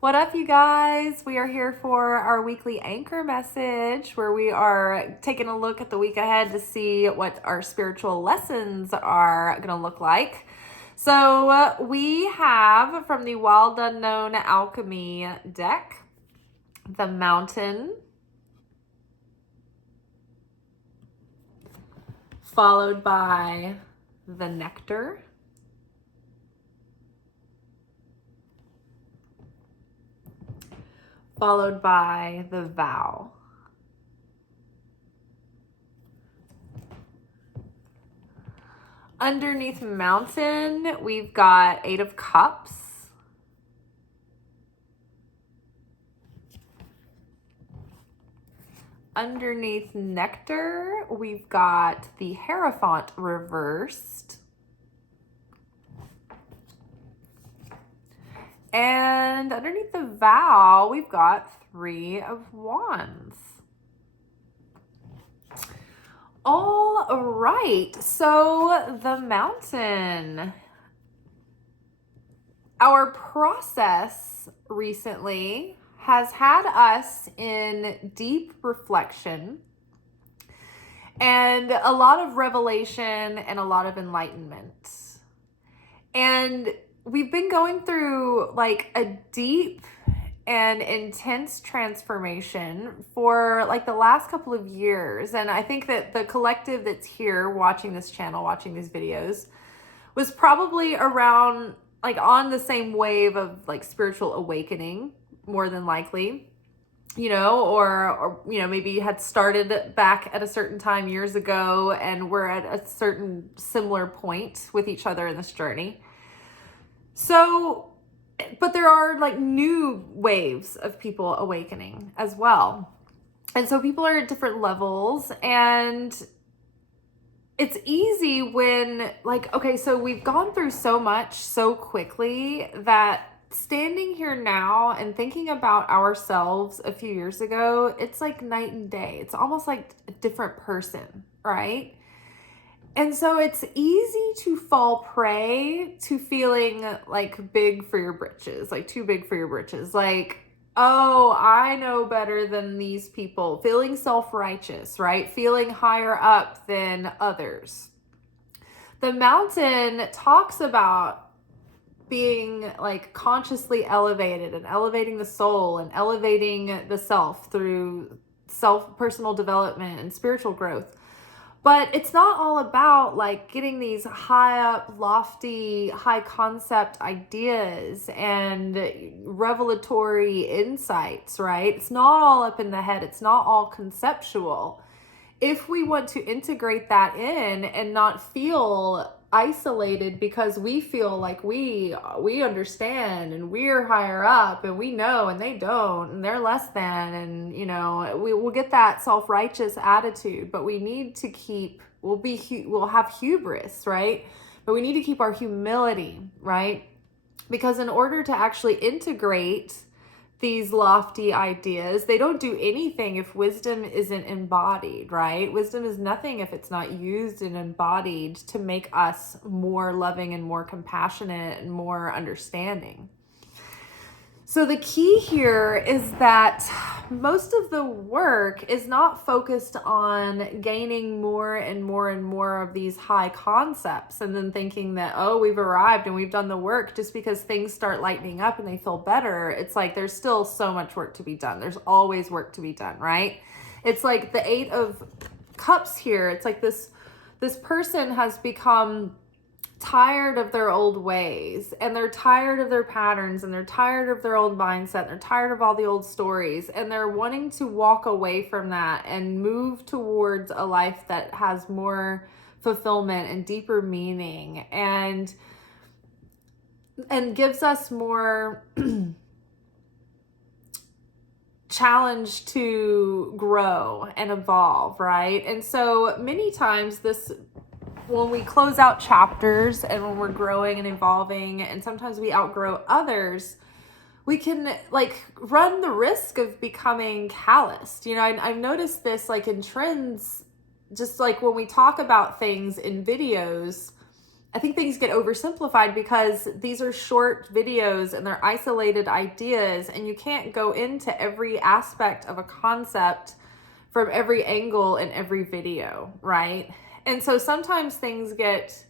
What up, you guys? We are here for our weekly anchor message where we are taking a look at the week ahead to see what our spiritual lessons are going to look like. So we have from the Wild Unknown Alchemy deck, the Mountain, followed by the Nectar, followed by the Vow. Underneath Mountain, we've got Eight of Cups. Underneath Nectar, we've got the Hierophant reversed. And underneath the Vow, we've got Three of Wands. All right, so the Mountain. Our process recently has had us in deep reflection and a lot of revelation and a lot of enlightenment. And we've been going through like a deep and intense transformation for like the last couple of years. And I think that the collective that's here watching this channel, watching these videos, was probably around like on the same wave of like spiritual awakening, more than likely, or maybe had started back at a certain time years ago and we're at a certain similar point with each other in this journey. So, but there are like new waves of people awakening as well. And so people are at different levels, and it's easy when like, okay, so we've gone through so much so quickly that standing here now and thinking about ourselves a few years ago, it's like night and day. It's almost like a different person, right? And so it's easy to fall prey to feeling like big for your britches, like too big for your britches. Like, oh, I know better than these people. Feeling self-righteous, right? Feeling higher up than others. The Mountain talks about being like consciously elevated and elevating the soul and elevating the self through personal development and spiritual growth. But it's not all about like getting these high up, lofty, high concept ideas and revelatory insights, right? It's not all up in the head. It's not all conceptual. If we want to integrate that in and not feel isolated because we feel like we understand and we're higher up and we know and they don't and they're less than, and we will get that self-righteous attitude, but we need to keep, we'll have hubris, right? But we need to keep our humility, right? Because in order to actually integrate these lofty ideas, they don't do anything if wisdom isn't embodied, right? Wisdom is nothing if it's not used and embodied to make us more loving and more compassionate and more understanding. So the key here is that most of the work is not focused on gaining more and more and more of these high concepts and then thinking that, oh, we've arrived and we've done the work just because things start lightening up and they feel better. It's like there's still so much work to be done. There's always work to be done, right? It's like the Eight of Cups here. It's like this person has become tired of their old ways, and they're tired of their patterns, and they're tired of their old mindset, and they're tired of all the old stories, and they're wanting to walk away from that and move towards a life that has more fulfillment and deeper meaning and gives us more challenge to grow and evolve, right? And so many times when we close out chapters and when we're growing and evolving, and sometimes we outgrow others, we can like run the risk of becoming calloused. I've noticed this like in trends, just like when we talk about things in videos, I think things get oversimplified because these are short videos and they're isolated ideas, and you can't go into every aspect of a concept from every angle in every video, right? And so sometimes things get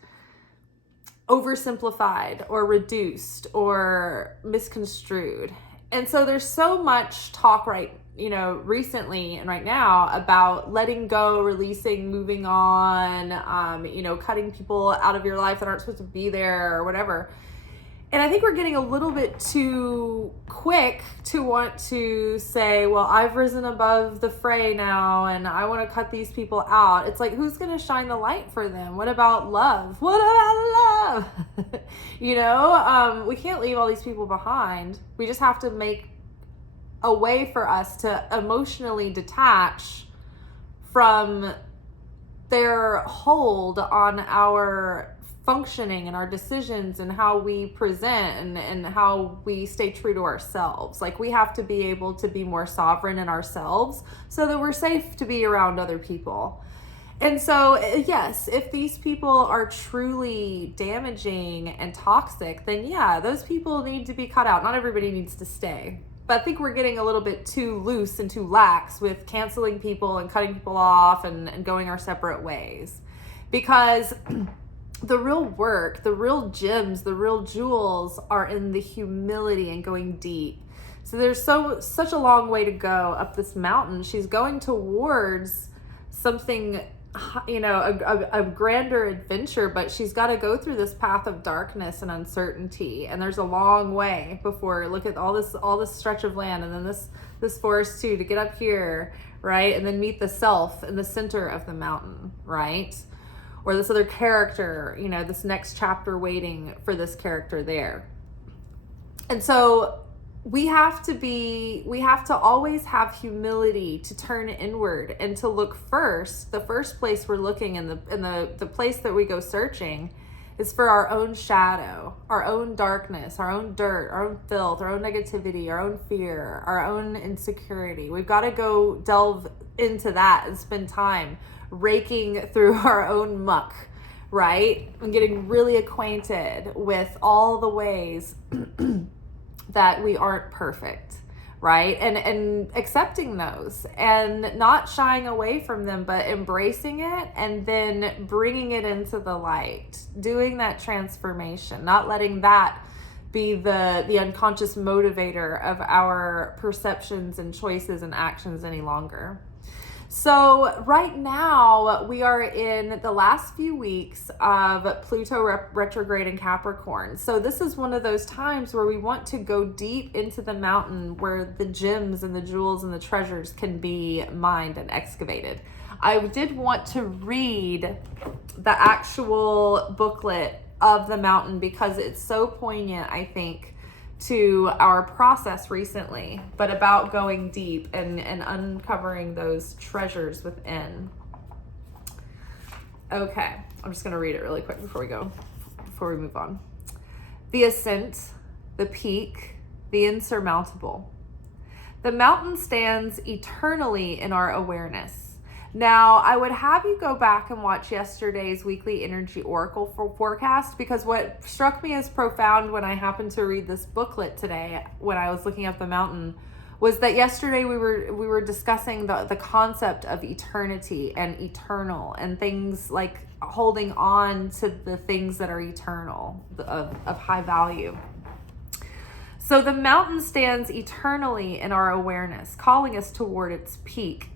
oversimplified or reduced or misconstrued. And so there's so much talk recently and right now about letting go, releasing, moving on, cutting people out of your life that aren't supposed to be there or whatever. And I think we're getting a little bit too quick to want to say, well, I've risen above the fray now and I want to cut these people out. It's like, who's going to shine the light for them? What about love? What about love? We can't leave all these people behind. We just have to make a way for us to emotionally detach from their hold on our functioning and our decisions and how we present and how we stay true to ourselves. Like, we have to be able to be more sovereign in ourselves so that we're safe to be around other people. And so, yes, if these people are truly damaging and toxic, then yeah, those people need to be cut out. Not everybody needs to stay. But I think we're getting a little bit too loose and too lax with canceling people and cutting people off and going our separate ways. Because the real work, the real gems, the real jewels are in the humility and going deep. So there's such a long way to go up this mountain. She's going towards something, a grander adventure, but she's got to go through this path of darkness and uncertainty. And there's a long way before, look at all this stretch of land, and then this forest too, to get up here, right? And then meet the self in the center of the mountain, right? Or this other character, this next chapter waiting for this character there. And so we have to always have humility to turn inward and to look first. The first place we're looking in the place that we go searching is for our own shadow, our own darkness, our own dirt, our own filth, our own negativity, our own fear, our own insecurity. We've got to go delve into that and spend time raking through our own muck, right? And getting really acquainted with all the ways that we aren't perfect, right? And accepting those and not shying away from them, but embracing it and then bringing it into the light, doing that transformation, not letting that be the unconscious motivator of our perceptions and choices and actions any longer. So right now we are in the last few weeks of Pluto retrograde in Capricorn. So this is one of those times where we want to go deep into the mountain where the gems and the jewels and the treasures can be mined and excavated. I did want to read the actual booklet of the mountain because it's so poignant, I think, to our process recently, but about going deep and uncovering those treasures within. Okay, I'm just going to read it really quick before we move on. The ascent, the peak, the insurmountable. The mountain stands eternally in our awareness. Now, I would have you go back and watch yesterday's weekly energy oracle forecast, because what struck me as profound when I happened to read this booklet today, when I was looking up the mountain, was that yesterday we were discussing the concept of eternity and eternal, and things like holding on to the things that are eternal, of high value. So the mountain stands eternally in our awareness, calling us toward its peak.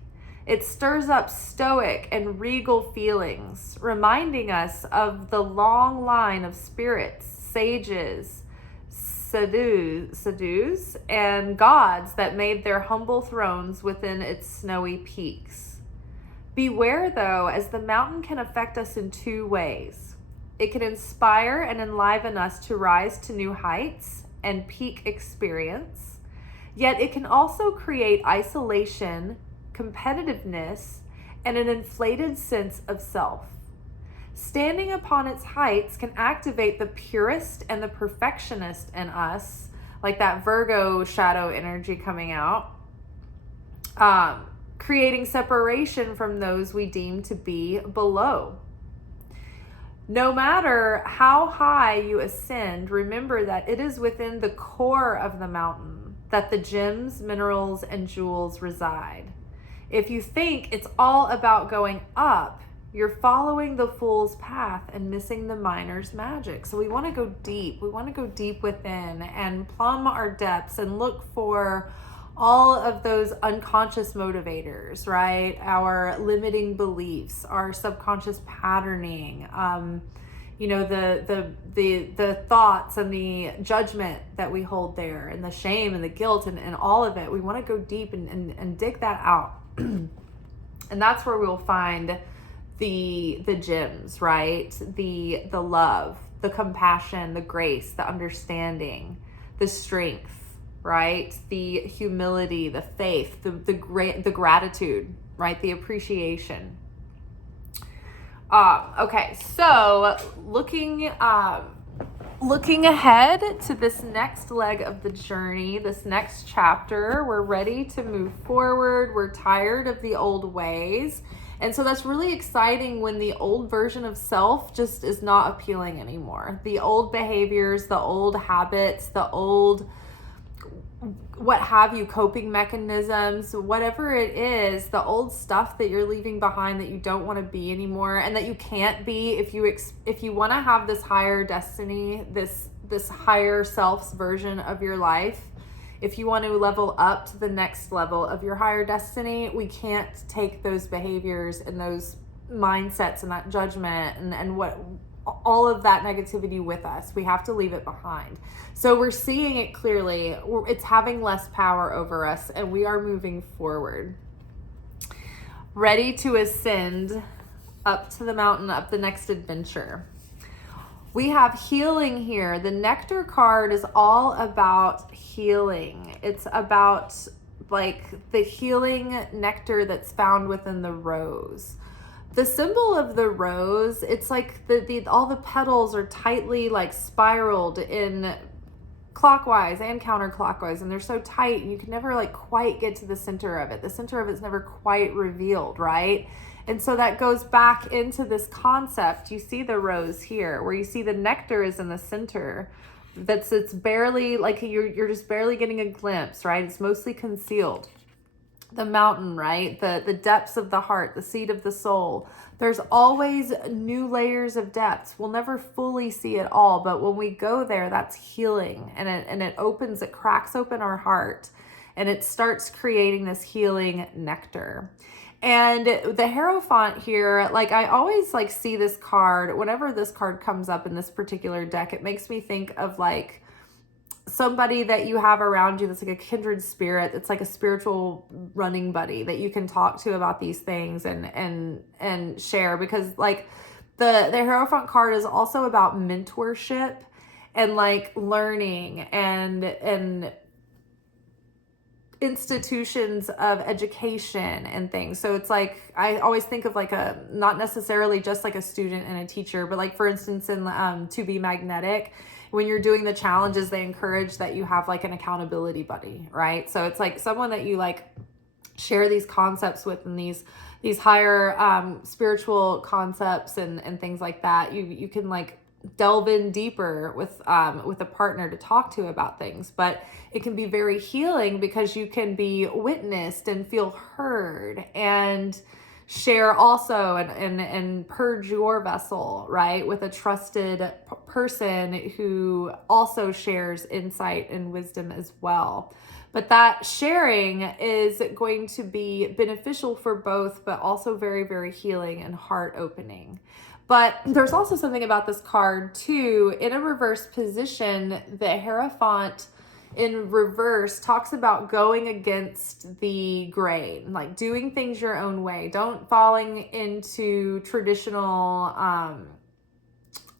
It stirs up stoic and regal feelings, reminding us of the long line of spirits, sages, sadhus, and gods that made their humble thrones within its snowy peaks. Beware, though, as the mountain can affect us in two ways. It can inspire and enliven us to rise to new heights and peak experience, yet it can also create isolation, competitiveness, and an inflated sense of self. Standing upon its heights can activate the purist and the perfectionist in us, like that Virgo shadow energy coming out, creating separation from those we deem to be below. No matter how high you ascend, remember that it is within the core of the mountain that the gems, minerals, and jewels reside. If you think it's all about going up, you're following the fool's path and missing the miner's magic. So we want to go deep. We want to go deep within and plumb our depths and look for all of those unconscious motivators, right? Our limiting beliefs, our subconscious patterning, the thoughts and the judgment that we hold there, and the shame and the guilt and all of it. We want to go deep and dig that out. And that's where we'll find the gems, right? The love, the compassion, the grace, the understanding, the strength, right? The humility, the faith, the gratitude, right? The appreciation. Okay, so looking ahead to this next leg of the journey, this next chapter, we're ready to move forward. We're tired of the old ways. And so that's really exciting when the old version of self just is not appealing anymore. The old behaviors, the old habits, the old what have you, coping mechanisms, whatever it is, the old stuff that you're leaving behind that you don't want to be anymore, and that you can't be if you want to have this higher destiny, this higher self's version of your life. If you want to level up to the next level of your higher destiny, we can't take those behaviors and those mindsets and that judgment and what all of that negativity with us. We have to leave it behind. So we're seeing it clearly. It's having less power over us, and we are moving forward, ready to ascend up to the mountain, up the next adventure. We have healing here. The nectar card is all about healing. It's about like the healing nectar that's found within the rose. The symbol of the rose, it's like all the petals are tightly like spiraled in clockwise and counterclockwise, and they're so tight and you can never like quite get to the center of it. The center of it's never quite revealed, right? And so that goes back into this concept. You see the rose here where you see the nectar is in the center. It's barely like you're just barely getting a glimpse, right? It's mostly concealed. The mountain, right? The depths of the heart, the seat of the soul. There's always new layers of depths. We'll never fully see it all, but when we go there, that's healing, and it cracks open our heart, and it starts creating this healing nectar. And the Hierophant here, like I always like see this card, whenever this card comes up in this particular deck, it makes me think of like somebody that you have around you that's like a kindred spirit, that's like a spiritual running buddy that you can talk to about these things and share, because like the Hierophant card is also about mentorship and like learning and institutions of education and things. So it's like I always think of like a not necessarily just like a student and a teacher, but like for instance in To Be Magnetic, when you're doing the challenges, they encourage that you have like an accountability buddy, right? So it's like someone that you like share these concepts with, and these higher spiritual concepts and things like that. You can like delve in deeper with a partner to talk to about things, but it can be very healing because you can be witnessed and feel heard and share also and purge your vessel, right, with a trusted person who also shares insight and wisdom as well. But that sharing is going to be beneficial for both, but also very, very healing and heart opening. But there's also something about this card too. In a reverse position, the Hierophant in reverse talks about going against the grain, like doing things your own way. Don't falling into traditional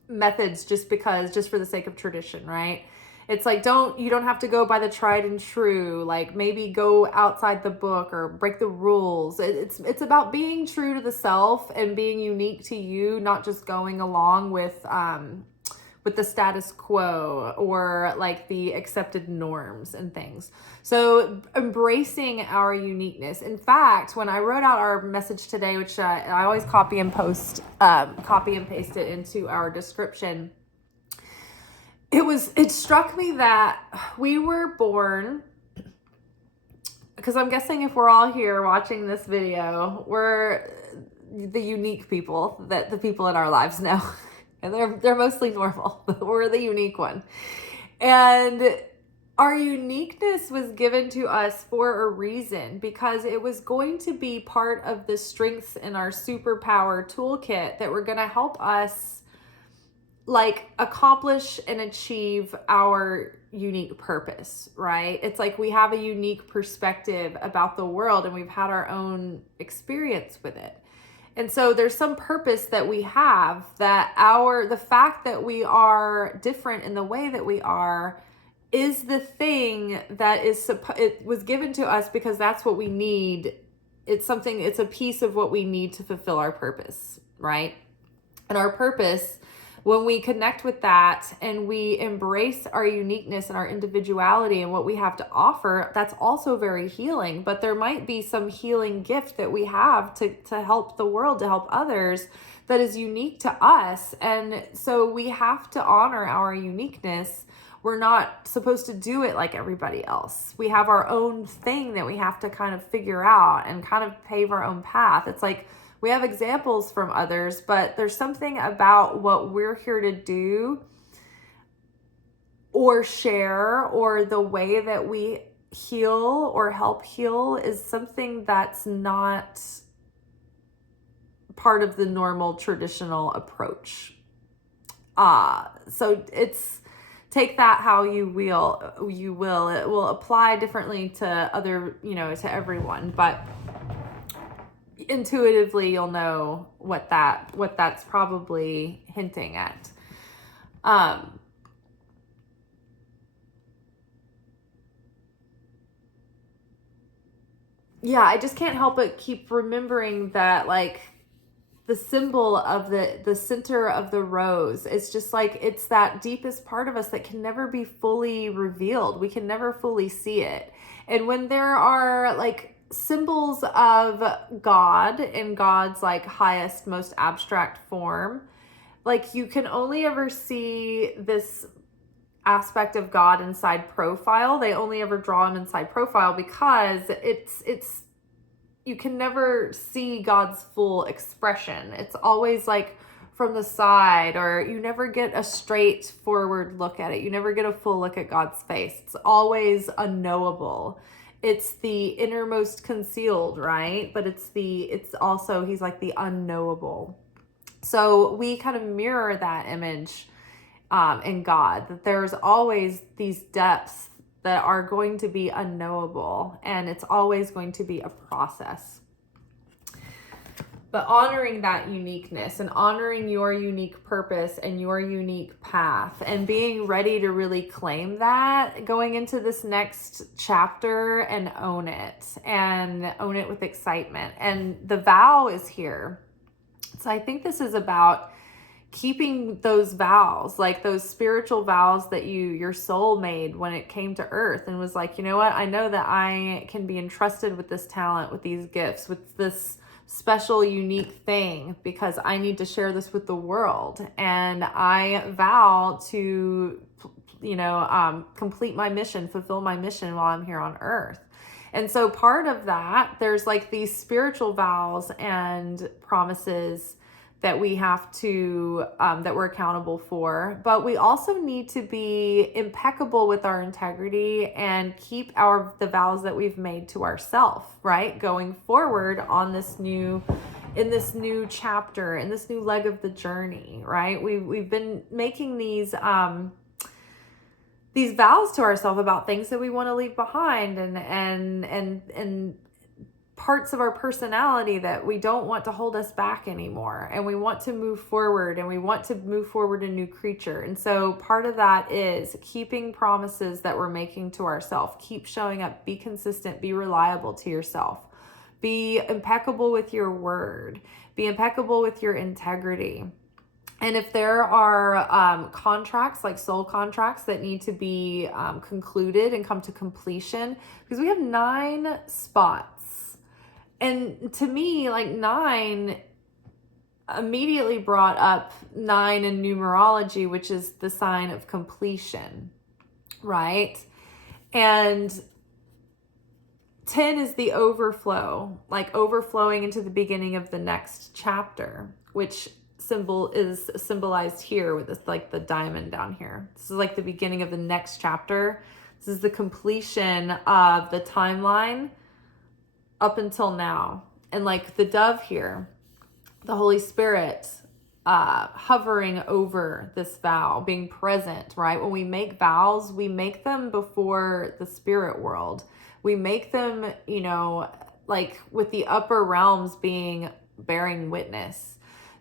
methods just for the sake of tradition, right? It's like you don't have to go by the tried and true, like maybe go outside the book or break the rules. It's about being true to the self and being unique to you, not just going along with with the status quo or like the accepted norms and things. So embracing our uniqueness. In fact, when I wrote out our message today, which I always copy and paste it into our description, it struck me that we were born, because I'm guessing if we're all here watching this video, we're the unique people that the people in our lives know. And they're mostly normal, but we're the unique one. And our uniqueness was given to us for a reason, because it was going to be part of the strengths in our superpower toolkit that were going to help us like accomplish and achieve our unique purpose, right? It's like we have a unique perspective about the world and we've had our own experience with it. And so there's some purpose that we have, that the fact that we are different in the way that we are is the thing that it was given to us because that's what we need. It's a piece of what we need to fulfill our purpose, right? And our purpose, when we connect with that and we embrace our uniqueness and our individuality and what we have to offer, that's also very healing. But there might be some healing gift that we have to help the world, to help others, that is unique to us. And so we have to honor our uniqueness. We're not supposed to do it like everybody else. We have our own thing that we have to kind of figure out and kind of pave our own path. It's like, we have examples from others, but there's something about what we're here to do or share, or the way that we heal or help heal is something that's not part of the normal traditional approach. So take that how you will. It will apply differently to to everyone, but intuitively you'll know what that's probably hinting at. I just can't help but keep remembering that, like, the symbol of the center of the rose, it's just like, it's that deepest part of us that can never be fully revealed. We can never fully see it. And when there are like symbols of God in God's like highest, most abstract form, like you can only ever see this aspect of God inside profile. They only ever draw him inside profile because it's you can never see God's full expression. It's always like from the side, or you never get a straightforward look at it. You never get a full look at God's face. It's always unknowable. It's the innermost concealed, right? But it's also, he's like the unknowable. So we kind of mirror that image in God, that there's always these depths that are going to be unknowable, and it's always going to be a process. But honoring that uniqueness and honoring your unique purpose and your unique path, and being ready to really claim that going into this next chapter and own it with excitement. And the vow is here. So I think this is about keeping those vows, like those spiritual vows that your soul made when it came to earth and was like, you know what? I know that I can be entrusted with this talent, with these gifts, with this special, unique thing, because I need to share this with the world. And I vow to, complete my mission, fulfill my mission while I'm here on earth. And so part of that, there's like these spiritual vows and promises that we have to, that we're accountable for. But we also need to be impeccable with our integrity and keep the vows that we've made to ourselves, right? Going forward in this new chapter, in this new leg of the journey, right? We've been making these vows to ourselves about things that we want to leave behind, and parts of our personality that we don't want to hold us back anymore. And we want to move forward, and we want to move forward a new creature. And so part of that is keeping promises that we're making to ourselves. Keep showing up, be consistent, be reliable to yourself, be impeccable with your word, be impeccable with your integrity. And if there are contracts, like soul contracts, that need to be concluded and come to completion, because we have 9 spots. And to me, like 9 immediately brought up 9 in numerology, which is the sign of completion, right? And 10 is the overflow, like overflowing into the beginning of the next chapter, which is symbolized here with this, like the diamond down here. This is like the beginning of the next chapter. This is the completion of the timeline up until now. And like the dove here, the Holy Spirit hovering over this vow, being present, right? When we make vows, we make them before the spirit world. We make them, you know, like with the upper realms bearing witness.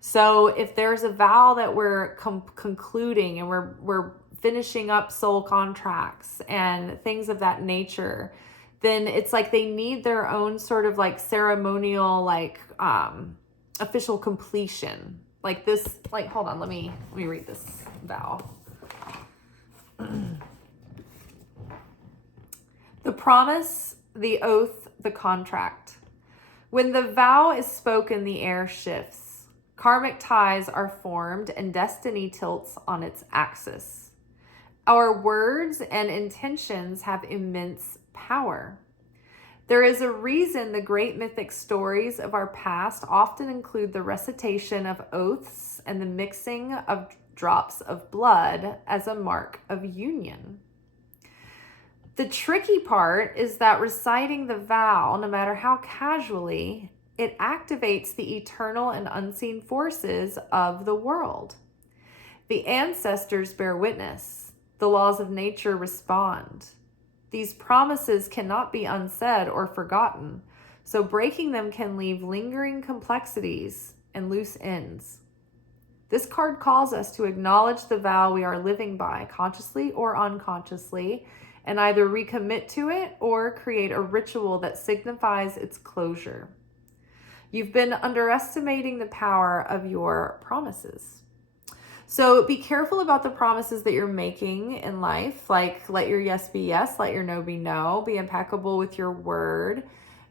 So if there's a vow that we're concluding and we're finishing up soul contracts and things of that nature, then it's like they need their own sort of like ceremonial, like official completion. Like this, like, hold on, let me read this vow. The promise, the oath, the contract. When the vow is spoken, the air shifts. Karmic ties are formed and destiny tilts on its axis. Our words and intentions have immense power. There is a reason the great mythic stories of our past often include the recitation of oaths and the mixing of drops of blood as a mark of union. The tricky part is that reciting the vow, no matter how casually, it activates the eternal and unseen forces of the world. The ancestors bear witness. The laws of nature respond. These promises cannot be unsaid or forgotten, so breaking them can leave lingering complexities and loose ends. This card calls us to acknowledge the vow we are living by, consciously or unconsciously, and either recommit to it or create a ritual that signifies its closure. You've been underestimating the power of your promises. So be careful about the promises that you're making in life. Like, let your yes be yes, let your no be no. Be impeccable with your word.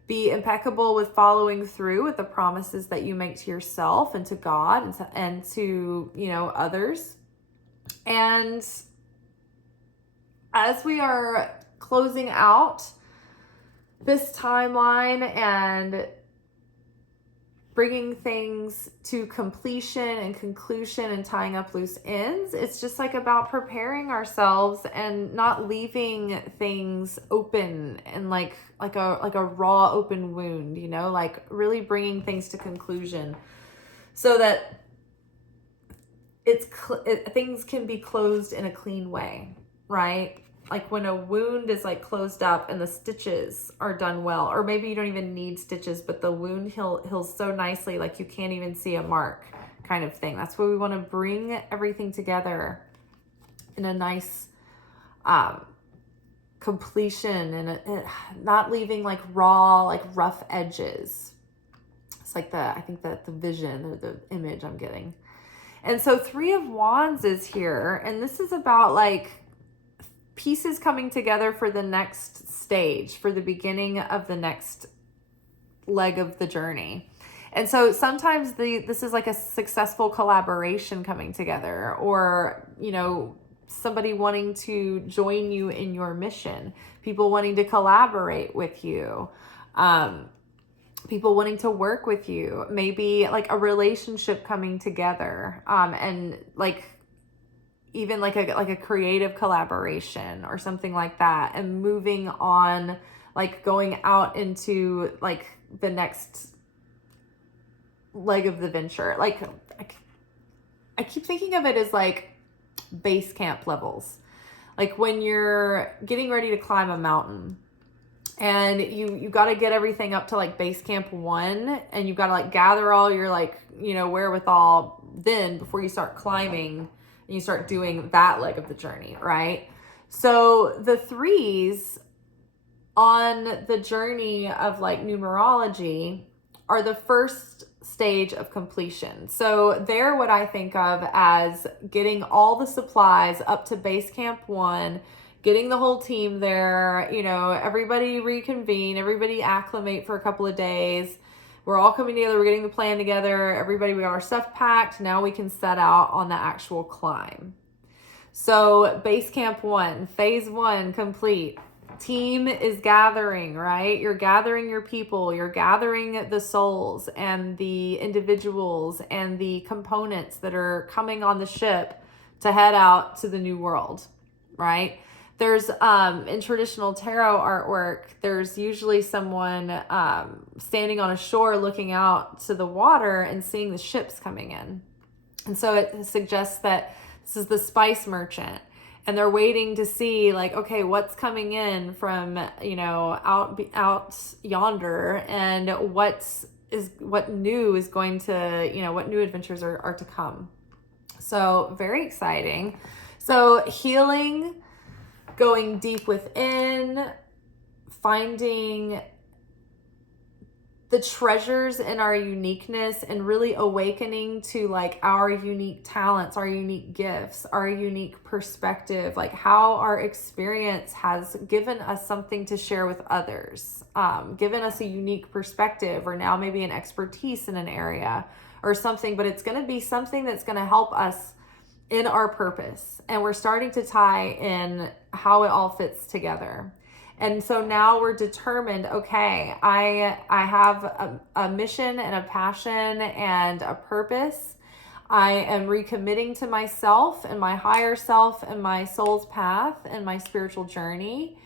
Be impeccable with following through with the promises that you make to yourself and to God and to you know, others. And as we are closing out this timeline and bringing things to completion and conclusion and tying up loose ends, it's just like about preparing ourselves and not leaving things open and like a raw open wound, you know, like really bringing things to conclusion so that things can be closed in a clean way, right? Like when a wound is like closed up and the stitches are done well, or maybe you don't even need stitches, but the wound heals so nicely, like you can't even see a mark kind of thing. That's why we want to bring everything together in a nice completion and not leaving like raw, like rough edges. It's like I think that the vision or the image I'm getting. And so 3 of Wands is here, and this is about like pieces coming together for the next stage, for the beginning of the next leg of the journey. And so sometimes this is like a successful collaboration coming together, or, you know, somebody wanting to join you in your mission, people wanting to collaborate with you, people wanting to work with you, maybe like a relationship coming together, and like even like a creative collaboration or something like that, and moving on, like going out into like the next leg of the venture. Like I keep thinking of it as like base camp levels. Like when you're getting ready to climb a mountain and you got to get everything up to like base camp 1, and you've got to like gather all your like, you know, wherewithal then before you start climbing and you start doing that leg of the journey, right? So the 3s on the journey of like numerology are the first stage of completion. So they're what I think of as getting all the supplies up to base camp 1, getting the whole team there, you know, everybody reconvene, everybody acclimate for a couple of days. We're all coming together, we're getting the plan together, everybody, we got our stuff packed. Now we can set out on the actual climb. So base camp 1, phase 1 complete. Team is gathering, right? You're gathering your people, you're gathering the souls and the individuals and the components that are coming on the ship to head out to the new world, right? There's in traditional tarot artwork, there's usually someone standing on a shore looking out to the water and seeing the ships coming in. And so it suggests that this is the spice merchant, and they're waiting to see, like, okay, what's coming in from, you know, out yonder, and what new is going to, you know, what new adventures are to come. So very exciting. So healing, going deep within, finding the treasures in our uniqueness, and really awakening to like our unique talents, our unique gifts, our unique perspective, like how our experience has given us something to share with others, given us a unique perspective, or now maybe an expertise in an area or something, but it's going to be something that's going to help us in our purpose. And we're starting to tie in how it all fits together. And so now we're determined, okay, I have a mission and a passion and a purpose. I am recommitting to myself and my higher self and my soul's path and my spiritual journey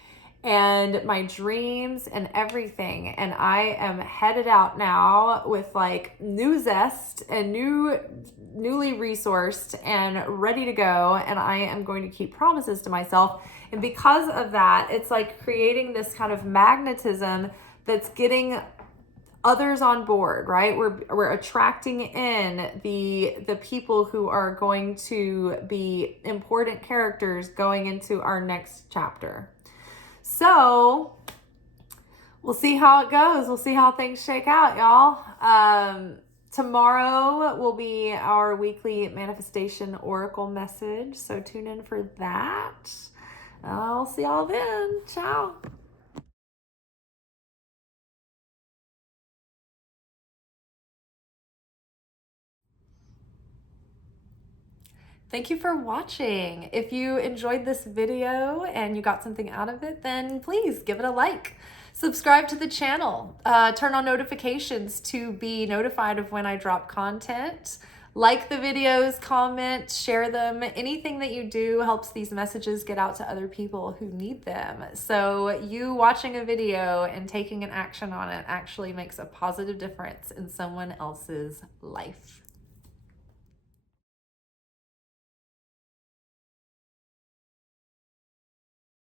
and my dreams and everything. And I am headed out now with like new zest and newly resourced and ready to go. And I am going to keep promises to myself. And because of that, it's like creating this kind of magnetism that's getting others on board, right? We're attracting in the people who are going to be important characters going into our next chapter. So we'll see how it goes. We'll see how things shake out, y'all. Tomorrow will be our weekly manifestation oracle message. So tune in for that. I'll see y'all then. Ciao. Thank you for watching. If you enjoyed this video and you got something out of it, then please give it a like. Subscribe to the channel. Turn on notifications to be notified of when I drop content. Like the videos, comment, share them. Anything that you do helps these messages get out to other people who need them. So you watching a video and taking an action on it actually makes a positive difference in someone else's life.